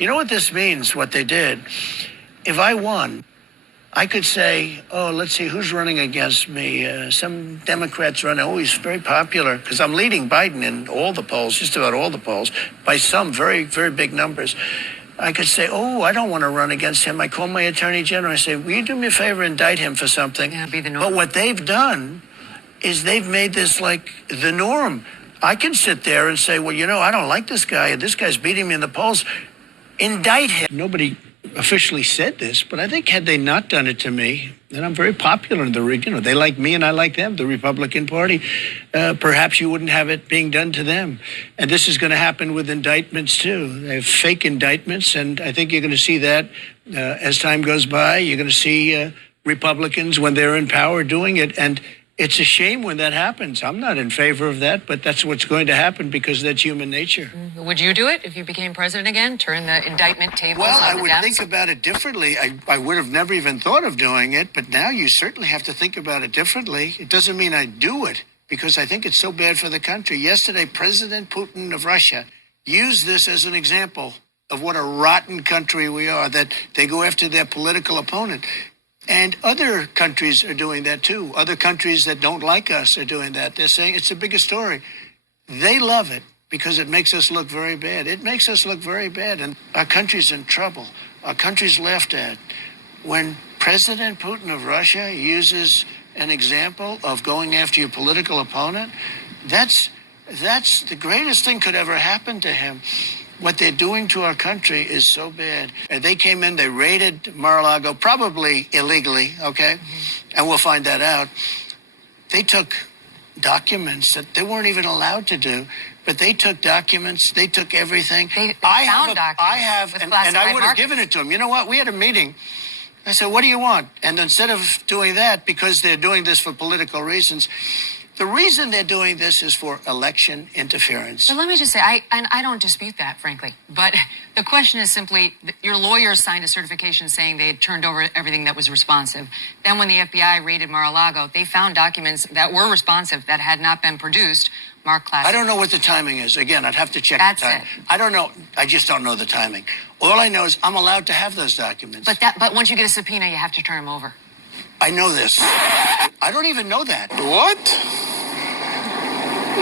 You know what this means, what they did? If I won, I could say, oh, let's see, who's running against me? Some Democrats running. Oh, he's very popular because I'm leading Biden in all the polls, just about all the polls, by some very, very big numbers. I could say, oh, I don't want to run against him. I call my attorney general. I say, will you do me a favor, indict him for something? Yeah, be the norm. But what they've done is they've made this like the norm. I can sit there and say, well, you know, I don't like this guy. This guy's beating me in the polls. Indict him. Nobody officially said this, but I think had they not done it to me, then I'm very popular in the, you know, they like me and I like them, the Republican Party. Perhaps you wouldn't have it being done to them. And this is going to happen with indictments too. They have fake indictments, and I think you're going to see that as time goes by. You're going to see Republicans, when they're in power, doing it. And it's a shame when that happens. I'm not in favor of that, but that's what's going to happen because that's human nature. Would you do it if you became president again? Turn the indictment tables Well, on I would think about it differently. I would have never even thought of doing it, but now you certainly have to think about it differently. It doesn't mean I do it because I think it's so bad for the country. Yesterday, President Putin of Russia used this as an example of what a rotten country we are, that they go after their political opponent. And other countries are doing that too. Other countries that don't like us are doing that. They're saying it's a bigger story. They love it because it makes us look very bad. It makes us look very bad, and our country's in trouble. Our country's laughed at. When President Putin of Russia uses an example of going after your political opponent, that's the greatest thing could ever happen to him. What they're doing to our country is so bad. And they came in, they raided Mar-a-Lago, probably illegally, okay? Mm-hmm. And we'll find that out. They took documents that they weren't even allowed to do, but they took documents, they took everything. And I would have given it to them. You know what? We had a meeting. I said, what do you want? And instead of doing that, because they're doing this for political reasons, the reason they're doing this is for election interference. But let me just say, I don't dispute that, frankly. But the question is simply, your lawyers signed a certification saying they had turned over everything that was responsive. Then when the FBI raided Mar-a-Lago, they found documents that were responsive that had not been produced, marked classified. I don't know what the timing is. Again, I'd have to check That's the time. it. I don't know. I just don't know the timing. All I know is I'm allowed to have those documents. But once you get a subpoena, you have to turn them over. I know this. I don't even know that. What?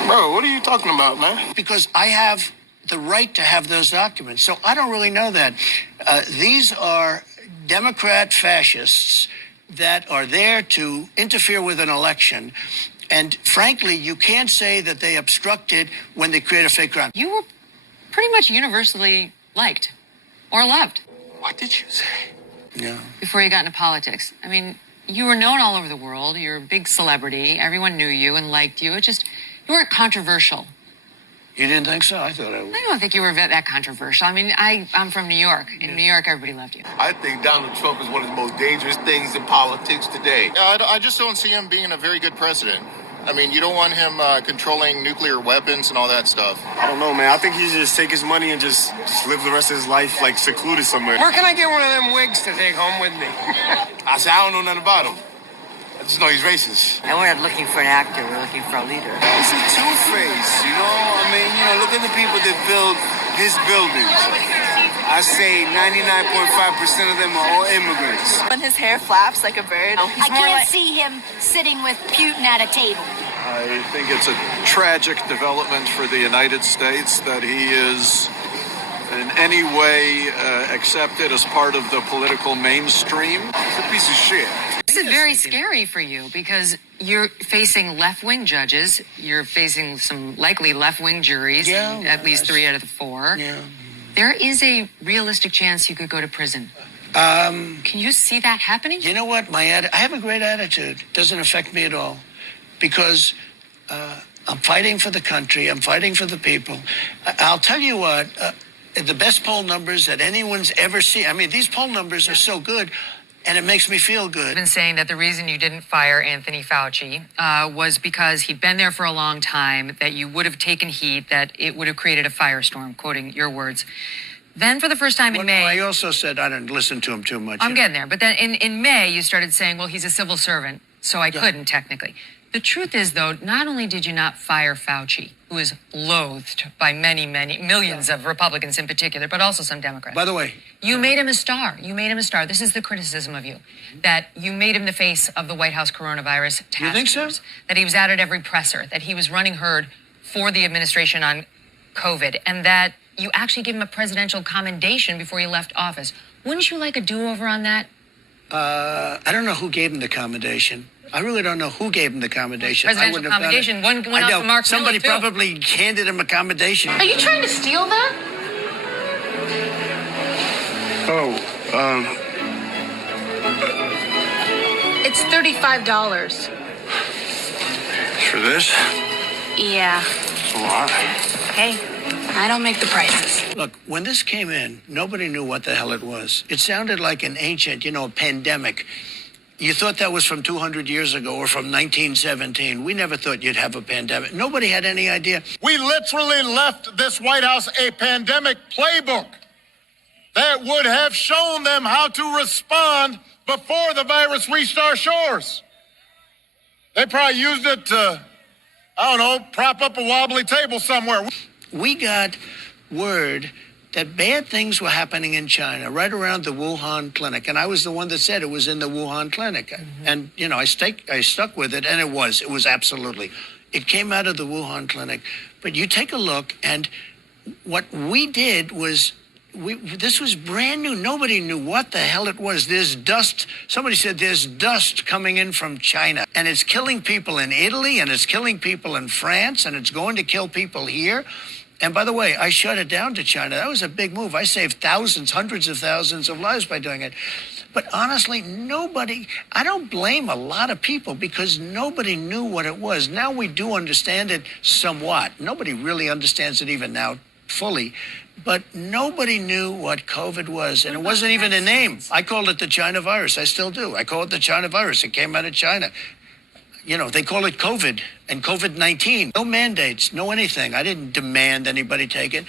Bro, what are you talking about, man? Because I have the right to have those documents. So I don't really know that. These are Democrat fascists that are there to interfere with an election. And frankly, you can't say that they obstructed when they create a fake ground. You were pretty much universally liked or loved. What did you say? Yeah. Before you got into politics. I mean, you were known all over the world. You're a big celebrity. Everyone knew you and liked you. You weren't controversial. You didn't think so? I thought I would. I don't think you were that controversial. I mean, I'm from New York. In New York, everybody loved you. I think Donald Trump is one of the most dangerous things in politics today. Yeah, I just don't see him being a very good president. I mean, you don't want him controlling nuclear weapons and all that stuff. I don't know, man. I think he should just take his money and just live the rest of his life, like, secluded somewhere. Where can I get one of them wigs to take home with me? I said, I don't know nothing about him. I just know he's racist. And we're not looking for an actor, we're looking for a leader. He's a two-face, you know? I mean, look at the people that build his buildings. I say 99.5% of them are all immigrants. When his hair flaps like a bird. I can't see him sitting with Putin at a table. I think it's a tragic development for the United States that he is in any way accepted as part of the political mainstream. He's a piece of shit. This is very scary for you because you're facing left-wing judges. You're facing some likely left-wing juries, at least 3 out of the 4. Yeah. There is a realistic chance you could go to prison. Can you see that happening? You know what? I have a great attitude. It doesn't affect me at all because I'm fighting for the country. I'm fighting for the people. I'll tell you what, the best poll numbers that anyone's ever seen. I mean, these poll numbers are so good. And it makes me feel good. I've been saying that the reason you didn't fire Anthony Fauci was because he'd been there for a long time, that you would have taken heat, that it would have created a firestorm, quoting your words. Then for the first time in May... I also said I didn't listen to him too much. I'm getting there. But then in May, you started saying, well, he's a civil servant. so I couldn't technically. The truth is, though, not only did you not fire Fauci, who is loathed by many, millions of Republicans in particular, but also some Democrats. By the way, You made him a star. You made him a star. This is the criticism of you, that you made him the face of the White House coronavirus task You think so? force, that he was out at every presser, that he was running herd for the administration on COVID, and that you actually gave him a presidential commendation before he left office. Wouldn't you like a do-over on that? I don't know who gave him the commendation. I really don't know who gave him the commendation. I Presidential wouldn't have done commendation. it. One went I out know. to Mark Somebody Miller, too. probably handed him a commendation. Are you trying to steal that? Oh, It's $35. for this? Yeah. It's a lot. Hey, I don't make the prices. Look, when this came in, nobody knew what the hell it was. It sounded like an ancient, pandemic. You thought that was from 200 years ago or from 1917. We never thought you'd have a pandemic. Nobody had any idea. We literally left this White House a pandemic playbook that would have shown them how to respond before the virus reached our shores. They probably used it to, prop up a wobbly table somewhere. We got word that bad things were happening in China right around the Wuhan clinic. And I was the one that said it was in the Wuhan clinic. And, I stuck with it, and it was absolutely. It came out of the Wuhan clinic. But you take a look, and what we did was, this was brand new. Nobody knew what the hell it was. There's dust. Somebody said there's dust coming in from China, and it's killing people in Italy, and it's killing people in France, and it's going to kill people here. And by the way, I shut it down to China. That was a big move. I saved thousands, hundreds of thousands of lives by doing it. But honestly, I don't blame a lot of people because nobody knew what it was. Now we do understand it somewhat. Nobody really understands it even now fully. But nobody knew what COVID was, and it wasn't even a name. I called it the China virus. I still do. I call it the China virus. It came out of China. They call it COVID and COVID-19. No mandates, no anything. I didn't demand anybody take it.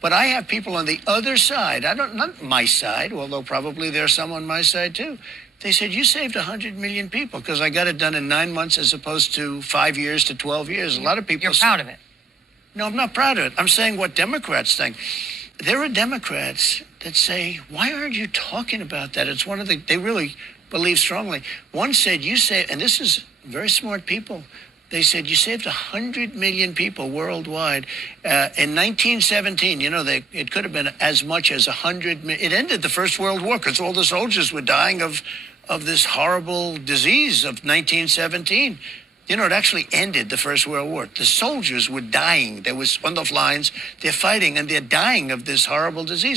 But I have people on the other side, not my side, although probably there's some on my side too. They said, you saved 100 million people because I got it done in 9 months as opposed to 5 years to 12 years. A lot of people. You're proud of it. No, I'm not proud of it. I'm saying what Democrats think. There are Democrats that say, why aren't you talking about that? It's they really believe strongly. One said, and this is very smart people. They said, you saved 100 million people worldwide. In 1917, it could have been as much as 100 million. It ended the First World War because all the soldiers were dying of this horrible disease of 1917. It actually ended the First World War. The soldiers were dying. They was on the lines, they're fighting, and they're dying of this horrible disease.